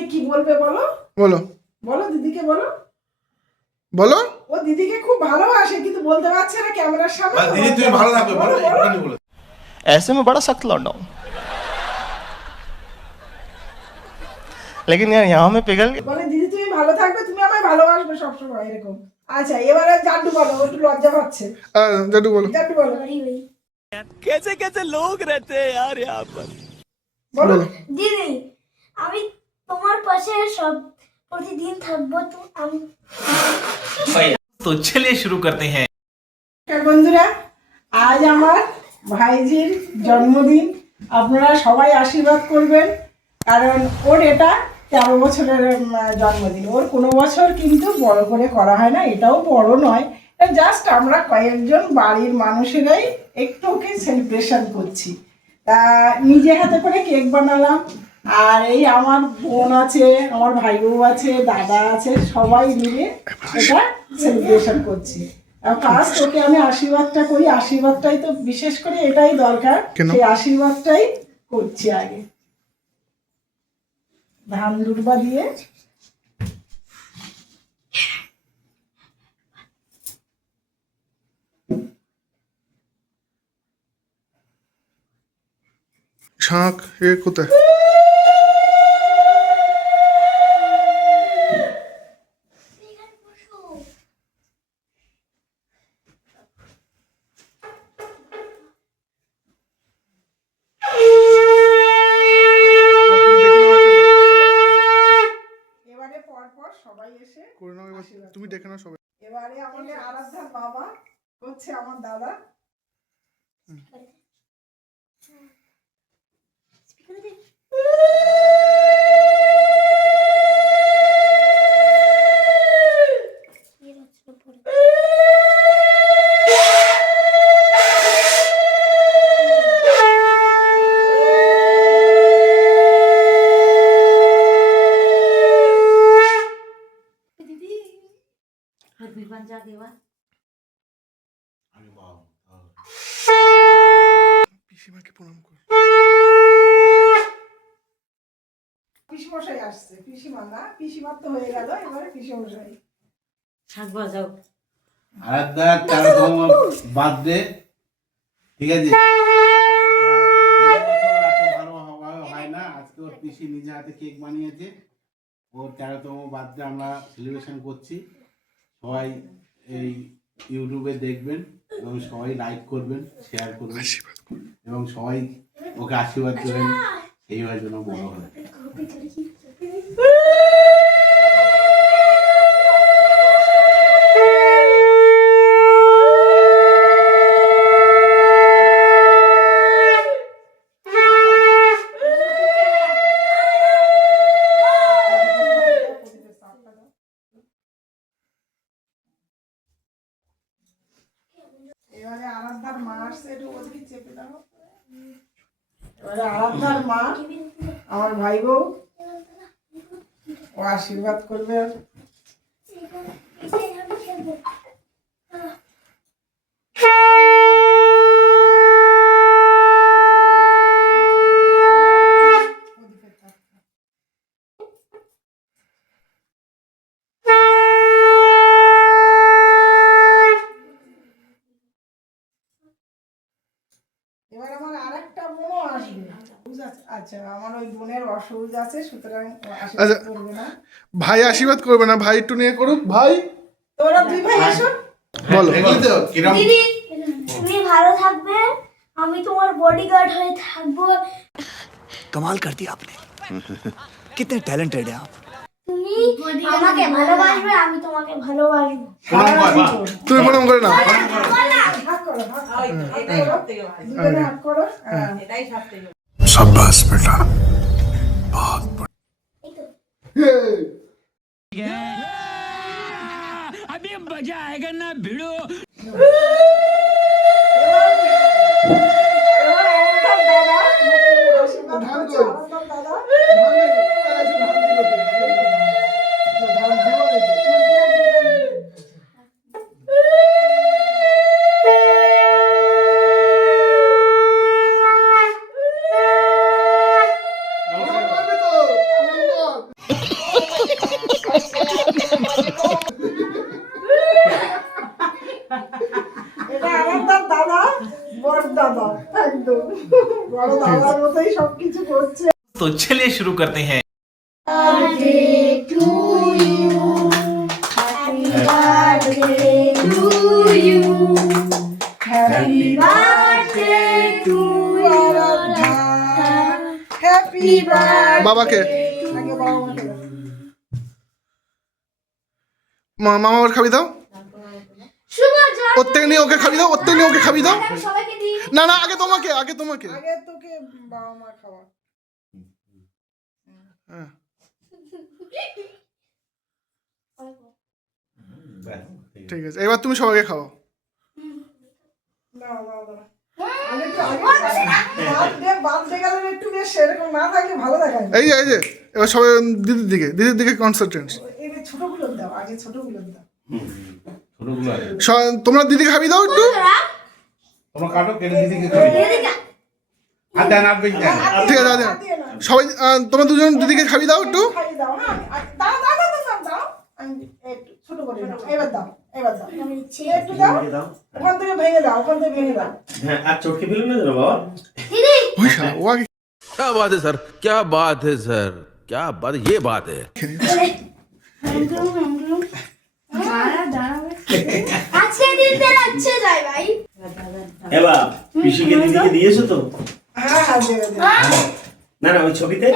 দিদিকে কি বলবে বলো? বলো বলো দিদিকে বলো। বলো। ও দিদিকে খুব ভালোবাসে কিন্তু বলতে পারছে না ক্যামেরার সামনে। দিদি তুমি ভালো থাকবে, বলো একটুখানি বলো। ऐसे में बड़ा सख्त लौंडा हूं, लेकिन यार यहाँ में पिघल गया। বলে দিদি তুমি ভালো থাকবে, তুমি আমায় ভালোবাসবে সবসময় এরকম। আচ্ছা এবারে জাড্ডু বলো, ও একটু লজ্জা পাচ্ছে। জাদু বলো। জাড্ডু বলো। कैसे कैसे लोग रहते हैं यार यहाँ पर। বলো। দিদি আমি তোমার পাশে সব প্রতিদিন থাকবো। তো আমি तो चलिए शुरू करते हैं। বন্ধুরা, আজ আমার ভাইজির জন্মদিন। আপনারা সবাই আশীর্বাদ করবেন, কারণ ওর এটা 13 বছরের জন্মদিন। ওর কোনো বছর কিন্তু বড় করে করা হয় না, এটাও বড় নয়, জাস্ট আমরা কয়েকজন বাড়ির মানুষেরাই একটু ওকে সেলিব্রেশন করছি। তা নিজে হাতে করে কেক বানালাম, আর এই আমার বোন আছে, আমার ভাই বউ আছে, দাদা আছে, সবাই মিলে এটা সেলিব্রেশন করছি। ফার্স্ট ওকে আমি আশীর্বাদটা করি, আশীর্বাদটাই তো বিশেষ করে এটাই দরকার, সেই আশীর্বাদটাই করছি আগে। ধান দুর্বা দিয়ে শাঁখ এ কোথায়? এবারে পরপর সবাই এসে করে নাও এবার, তুমি দেখে নাও সবাই। এবারে আমাদের আরাধ্যার বাবা হচ্ছে আমার দাদা। পিসিমাকে প্রণাম কর। পিসমশাই আসছে, পিসিমা না, পিসিমার তো হয়ে গেল, এবারে পিসমশাই। শাক বাজাও। আরাধ্যা 13তম বার্থডে, ঠিক আছে? ভালো হয় না, আজকে ওর পিসি নিজে হাতে কেক বানিয়েছে। ওর 13তম বার্থডে আমরা সেলিব্রেশন করছি। সবাই এই ইউটিউবে দেখবেন এবং সবাই লাইক করবেন, শেয়ার করবেন এবং সবাই ওকে আশীর্বাদ দেবেন এইভাবে যেন বড় হয়। এবারে আরাধ্যার মা আসছে, একটু ওদিকে চেপে দাও। এবারে আরাধ্যার মা, আমার ভাই বউ, ও আশীর্বাদ করবে। এবার আমার আরেকটা বোনও আসবে। আচ্ছা আমার ওই বোনের অসুবিধা আছে, সুতরাং আশীর্বাদ করবে না। ভাই আশীর্বাদ করবে না, ভাই একটু নিয়ে করুক। ভাই তোরা দুই ভাই এসো। বলো। দিদি তুমি ভালো থাকবে, আমি তোমার বডিগার্ড হয়ে থাকবো। कमाल कर दिया आपने। कितने टैलेंटेड हैं आप। তুমি আমাকে ভালোবাসবে, আমি তোমাকে ভালোবাসবো। তুমি প্রণাম করে নাও। হাত করো, দুজনে হাত করো। এটাই সবথেকে शाबाश बेटा, बहुत अभी मजा आएगा ना भिड़ो। तो चलिए शुरू करते हैं। birthday to you. Happy birthday to you. Happy birthday to Aradhya. Happy birthday বাবাকে আগে বাবা মাকে দাও। মামা আবার খাবি দাও শুভ জন্ম। ওর থেকে নিয়ে ওকে খাবি দাও ওর থেকে নিয়ে ওকে খাবি দাও আমি সবাইকে দিই। না না আগে তোমাকে আগে তোকে বাবা মা খাওয়া। হ্যাঁ ঠিক আছে এবার তুমি সবাইকে খাও দাও দাও দাও। আগে একটু বার্থডে গেলে একটু বেশ সেরকম না থাকলে ভালো দেখায় না। এই যে এবার সবাই দিদির দিকে কনসেন্ট্রেট এই যে ছোটগুলো দাও, আগে ছোটগুলো দাও। ছোটগুলো আছে তোমরা দিদিকে খাবি দাও একটু তোমরা কাটো কেটে দিদিকে খাবি আর দেন আর বেশি দেন ঠিক আছে দাদা দিয়ে নাও। সবাই তোমরা দুজন দিদিকে খাবি দাও একটু খাইয়ে দাও, হ্যাঁ। দাও দাও দাও দাও দাও। আমি একটু ছোট করে দাও। এবার দাও, এবার দাও। আমি দিচ্ছি। একটু দাও। ওখান থেকে ভেঙে দাও, ওখান থেকে ভেঙে দাও। দিদি ওই শালা ও আগে क्या बात है सर, क्या बात है सर, क्या बात, ये बात है। আজকে দিন তেরা अच्छे যায় ভাই। এবার পিসিকে দিদিকে দিয়েছো তো? হ্যাঁ হ্যাঁ দেবে দেবে। না না ওই ছবিতে